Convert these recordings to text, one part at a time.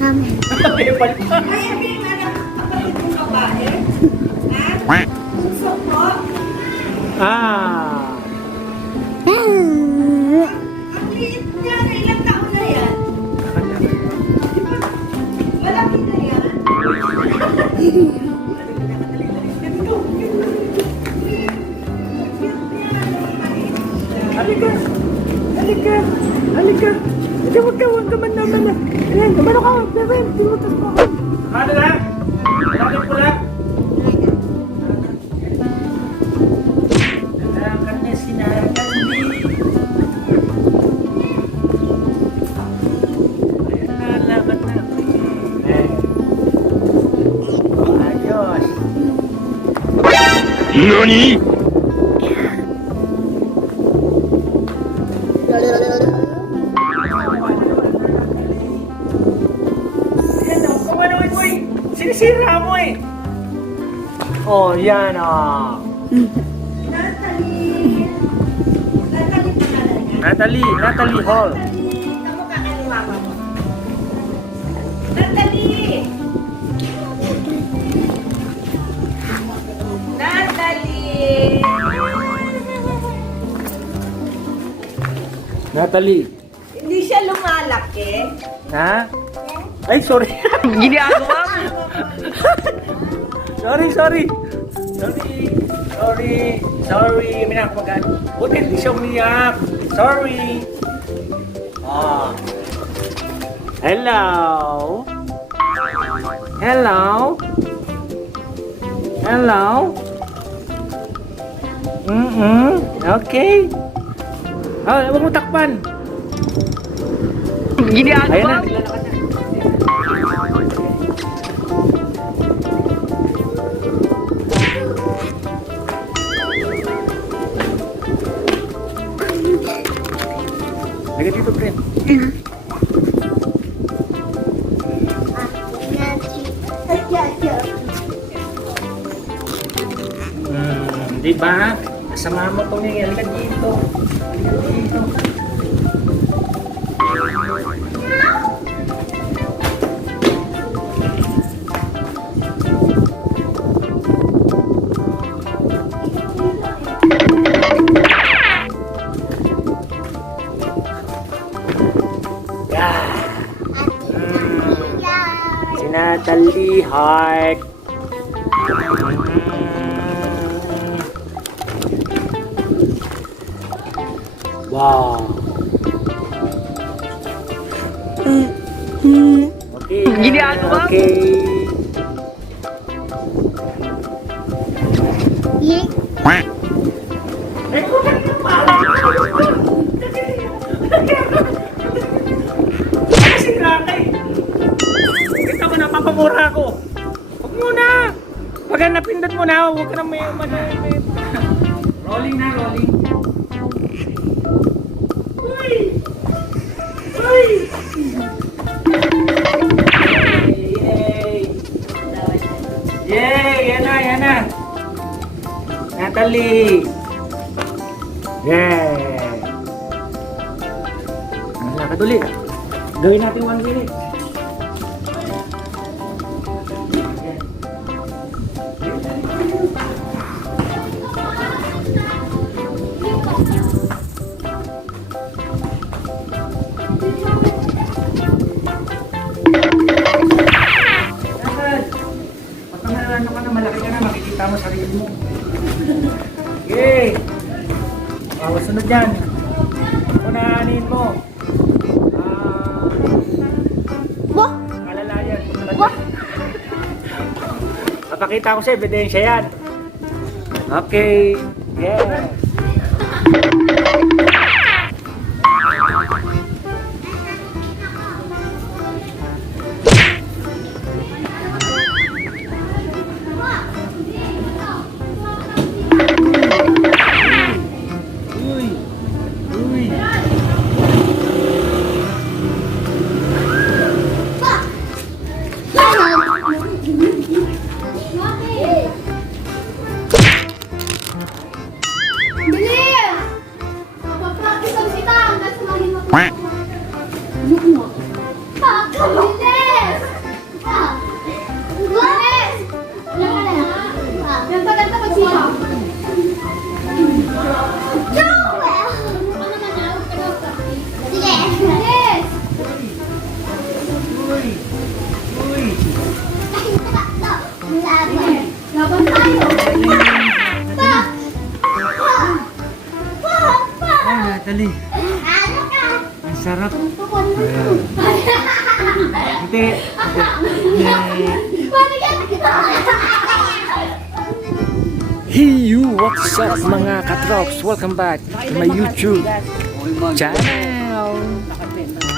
Kami. May pal pa. Ay, yung anak, kapatid mong babae? Ha? Bunso po? Ah. Ang liit niya, ilang taon na yan? Malaki na yan? Halika. Halika. Halika. Huwag ka man naman na. Ayan, kumano ka. Bebe, tinutas mo ako. Ano na? Bakit po na? Nalakan na sinarakan din. Ayan na, laban na. Ayos. NANI?! Sinisira mo eh. Oh, yan ah. Natalie. Natalie pangalan niya? Natalie Hall. Kamukha ka ni mama mo. Natalie! Natalie! Natalie. Hindi siya lumalaki. Ha? Ay, sorry. Ginagawa mo. Sorry. May nakapagano. Buti, hindi siya umiyak. Sorry. Ah. Hello. Okay. Ah, huwag mo takpan. Ginagawa. Ayun na, nilalakad na. Lagay dito, friend. Di ba? Kasama mo tumingin. Lagay dito. Si Natalie Heart. Wow. Okay. Ginagawa mo? Okay. Quack. Kasi nakay. Kita mo, napapamura ako. Huwag muna. Pag napindot mo na, huwag ka na may... Rolling na, rolling. Uy! Yay! Yan na. Natalie! Yeah! Ang lakad ulit. Gawin natin 1 minute. Lakad! Pag ano ka na, malaki ka na, makikita mo sarili mo. Okay! Sunod yan. Unahanin mo. Malalayan. Papakita ko sa ebidensya yan. Okay. Yeah. Ay, Natalie. Ang sarap. Ayan. Hindi. Hey you, what's up mga katrops? Welcome back to my YouTube channel.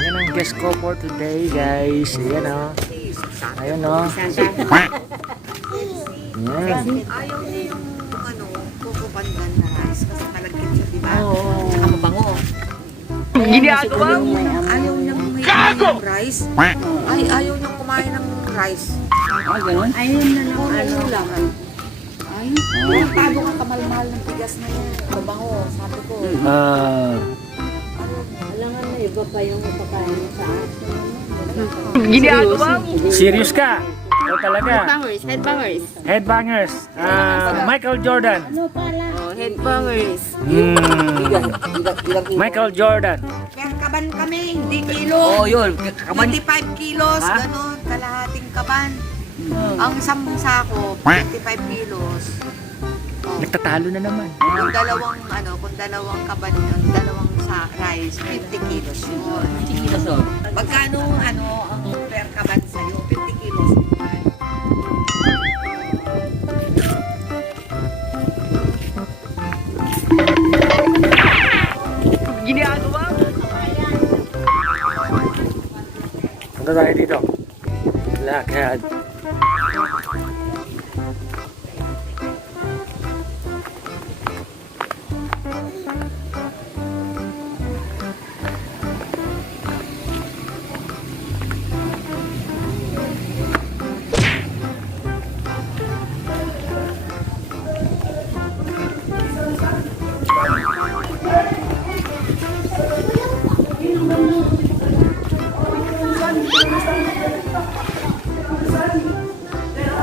Yan ang guest ko for today, guys. Ayan o. Ayan o. Ayan. Ayaw niya yung coco pandan na rice kasi malagkit siya, di ba? Saka mabango. Ginagawa mo? Ayaw niyang may yung rice. Ay, ayaw niyang kumain ng rice. Ayun na lang. Puro lang. Ay, tado nga kamalmahal ng bigas na yan. Mabango, sabi ko. Alangan na iba pa yung mapakain mo sa atin. Ginagawa mo? Serious ka? O talaga? Headbangers, headbangers. Headbangers. Michael Jordan. Ano pala? Headbangers. Michael Jordan. Kaya kaban kami, hindi kilo. Oh, yun. Kaban. 25 kilos, Ha? gano'n, kalahating kaban. Ang isang sako, 25 kilos. Oh. Nagtatalo na naman. Kung dalawang kaban yun, dalawang sa rice, 50 kilos yun. Magkano, ang per kaban sa'yo? 50 kilos. Ginagawa mo? Punta tayo dito. Lakad.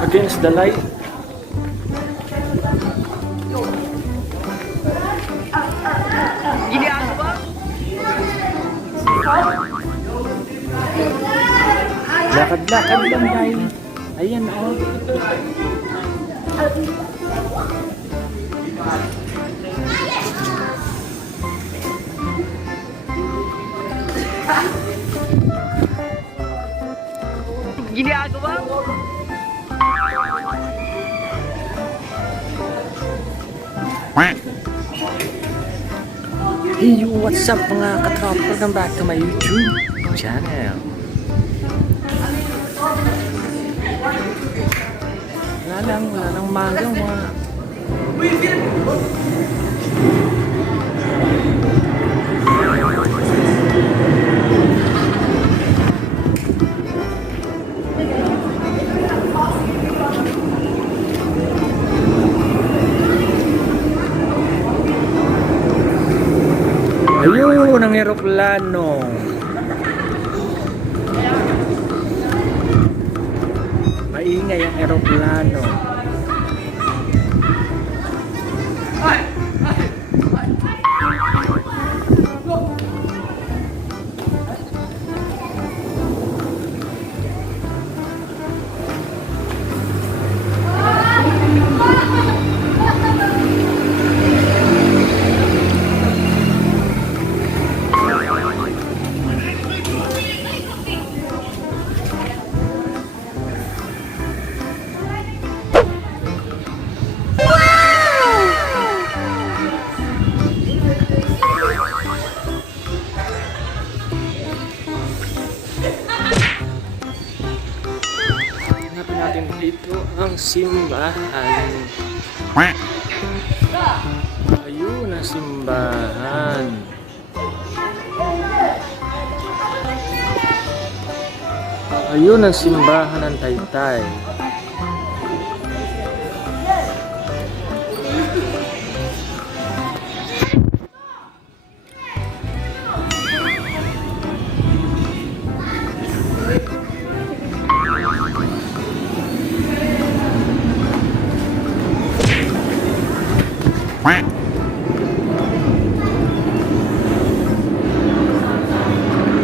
Against the light. Ginagawa mo? Lakad-lakad lang tayo. Ayan o. Ginagawa mo? Hey you, what's up mga katrop? Welcome back to my YouTube channel. Wala lang magawa. Ayun, ang eroplano. Maingay ang eroplano. Hanapin natin dito ang simbahan. Ayun ang simbahan. Ayun ang simbahan ng Taytay.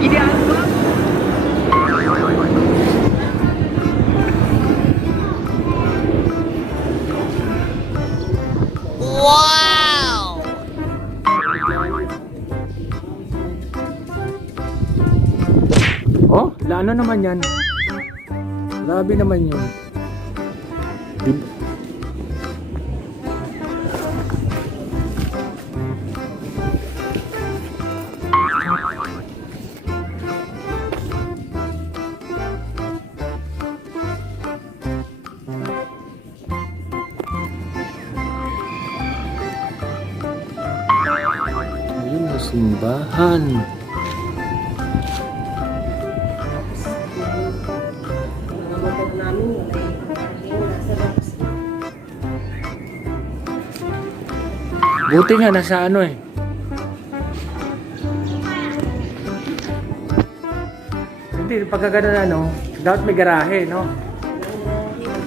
Ginagawa mo? Ano naman yan? Grabe naman yun. Ayun na simbahan. Mga motor namin, wala nasa box. Buti nga nasa ano eh. Hindi, pagka ganun ano, dapat may garahe, no?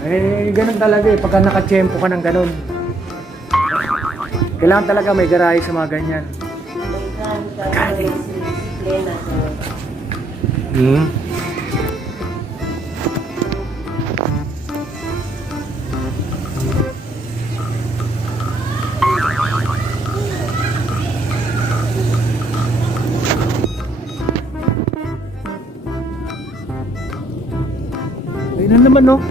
Eh, ganun talaga eh, pagka nakatsyempo ka ng ganun. Kailangan talaga may garahe sa mga ganyan. Hmm? Ayun na naman, no?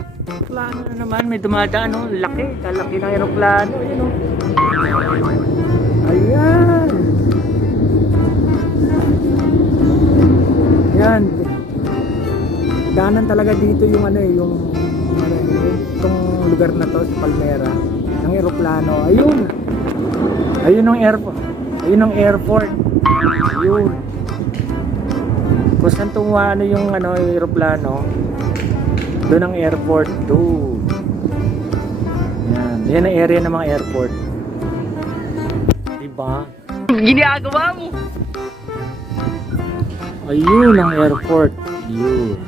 Plano na naman, may dumadaan, no? Laki, kalaki ng aeroplano. Ayun, no? Ayan! Ayan. Daanan talaga dito yung ano eh, yung ano, itong lugar na to, sa Palmera. Ng aeroplano. Ayun! Ayun ang airport. Ayun ang airport. Ayun. Kung saan ano yung ano, aeroplano, doon ang airport. Doon. Yan. Yan ang area ng mga airport. Diba? Ginagawa mo. Ayun ang airport. Yun.